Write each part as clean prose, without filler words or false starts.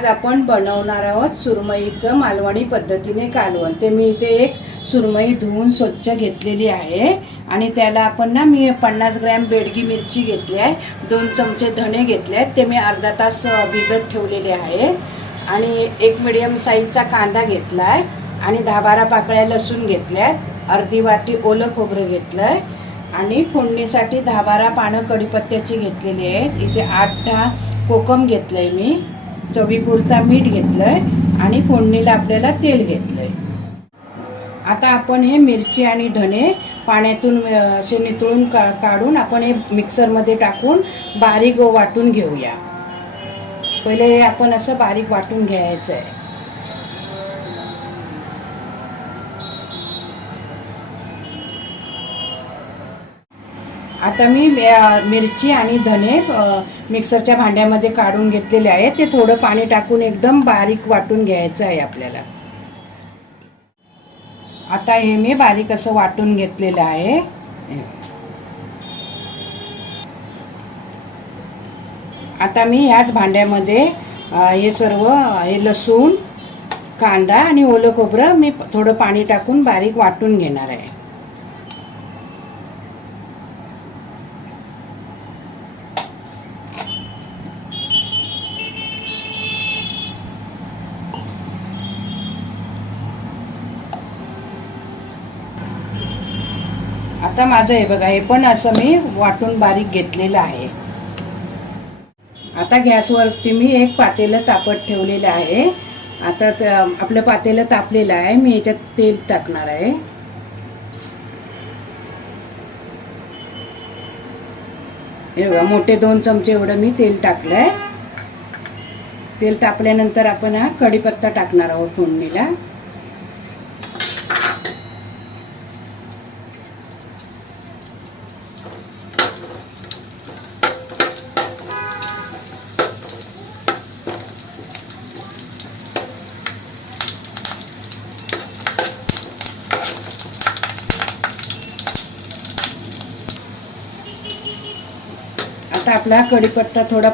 आज आपण बनवणार आहोत सुरमईचं मालवणी पद्धतीने कालवण। ते मी इथे एक सुरमई धुवून स्वच्छ घेतलेली आहे आणि त्याला आपण ना मी 50 ग्रॅम बेडगी मिरची घेतली आहे, 2 चमचे धणे घेतले आहेत, ते मी अर्धा तास भिजत ठेवलेले आहेत आणि एक मीडियम साईजचा कांदा घेतला आहे आणि 10-12 पाकळ्या लसूण घेतल्यात, अर्धी वाटी ओलं खोबरं घेतलंय आणि फोडणीसाठी 10-12 पानं कढीपत्त्याची घेतलेली आहेत। इथे 8-10 कोकम घेतलंय मी, चवीपुरता मीठ घेतलंय आणि फोडणीला आपल्याला तेल घेतलंय। आता आपण हे मिरची आणि धणे पाण्यातून असे नितळून काढून आपण हे मिक्सरमध्ये टाकून बारीक वाटून घेऊया। पहिले हे आपण असं बारीक वाटून घ्यायचं आहे। आता मी मिरची आणि धणे मिक्सरच्या भांड्यामध्ये काढून घेतलेले आहेत, ते थोडं पाणी टाकून एकदम बारीक वाटून घ्यायचं आहे आपल्याला। आता हे मी बारीक असं वाटून घेतलेलं आहे। आता मी ह्याच भांड्यामध्ये हे सर्व हे लसूण, कांदा आणि ओलं खोबरं मी थोडं पाणी टाकून बारीक वाटून घेणार आहे। आता माझं हे बघा, हे पण असं मी वाटून बारीक घेतलेलं आहे। आता गॅसवरती मी एक पातेलं तापत ठेवलेलं आहे। आता आपलं पातेलं तापलेलं आहे, मी याच्यात तेल टाकणार आहे। हे बघा, मोठे 2 चमचे एवढं मी तेल टाकलंय। तेल तापल्यानंतर आपण हा कढीपत्ता टाकणार आहोत फोडणीला। आता आपला कढीपत्ता थोडा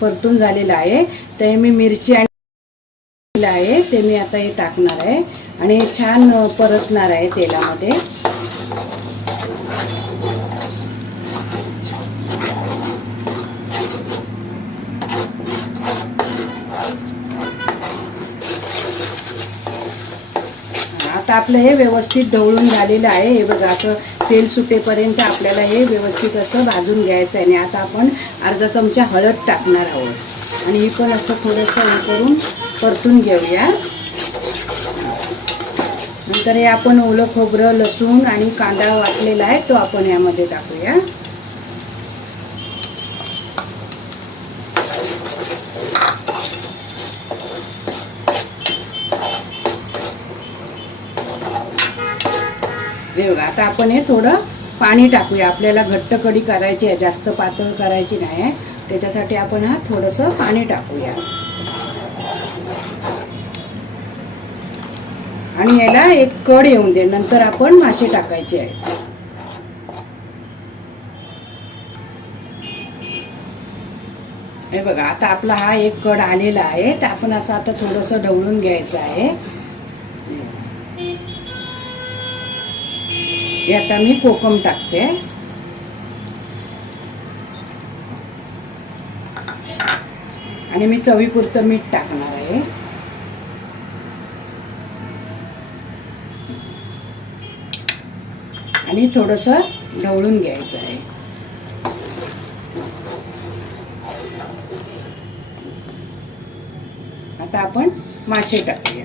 परतून झालेला आहे, तर मी मिरची आणि आहे ते मी आता हे टाकणार आहे आणि छान परतणार आहे तेलामध्ये। आता आपलं हे व्यवस्थित ढवळून झालेलं आहे। हे बघा, असं तेल सुटेपर्यंत आपल्याला हे व्यवस्थित असं भाजून घ्यायचं आहे आणि आता आपण अर्धा चमचा हळद टाकणार आहोत आणि हे पण असं थोडंसं हे करून परतून घेऊया। नंतर हे आपण ओलं खोबरं, लसूण आणि कांदा वाटलेला आहे तो आपण यामध्ये टाकूया। हे बघा, आता आपण हे थोडं पाणी टाकूया। आपल्याला घट्ट कढी करायची आहे, जास्त पातळ करायची नाही, त्याच्यासाठी आपण हा थोडंसं पाणी टाकूया आणि याला एक कढ येऊन दे, नंतर आपण मासे टाकायचे आहेत। हे बघा, आता आपला हा एक कढ आलेला आहे, तर आपण असं आता थोडंसं ढवळून घ्यायचं आहे। आता मी कोकम टाकते आणि मी चवीपुरतं मीठ टाकणार आहे आणि थोडंसं ढवळून घ्यायचं आहे। आता आपण मासे टाकूया।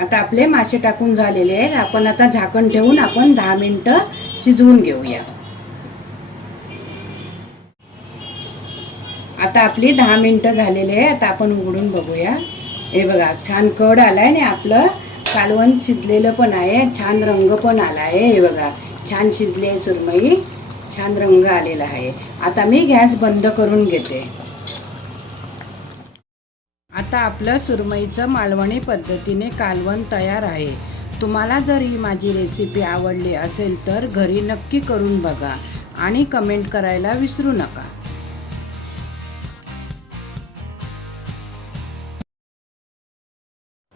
आता आपले मासे टाकून झालेले आहेत। आपण आता झाकण ठेवून आपण 10 मिनिटं शिजवून घेऊया। आपली 10 मिनिटं झालेले आहे. आता आपण उघडून बघूया. हे बघा छान कड आलाय आणि आपलं कालवण शिजलेलं पण आहे. छान रंग पण आला आहे. हे बघा छान शिजली आहे सुरमई, छान रंग आलेला आहे. आता मी गॅस बंद करून घेते. आता आपलं सुरमईचं मालवणी पद्धतीने कालवण तयार आहे. तुम्हाला जर ही माझी रेसिपी आवडली असेल तर घरी नक्की करून बघा आणि कमेंट करायला विसरू नका.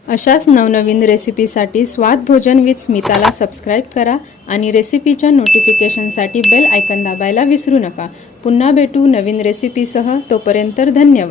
अशाच नवनवीन रेसिपीसाठी स्वाद भोजन विथ स्मिताला सबस्क्राईब करा आणि रेसिपीच्या नोटिफिकेशनसाठी बेल आयकॉन दाबायला विसरू नका. पुन्हा भेटू नवीन रेसिपीसह. तोपर्यंत धन्यवाद.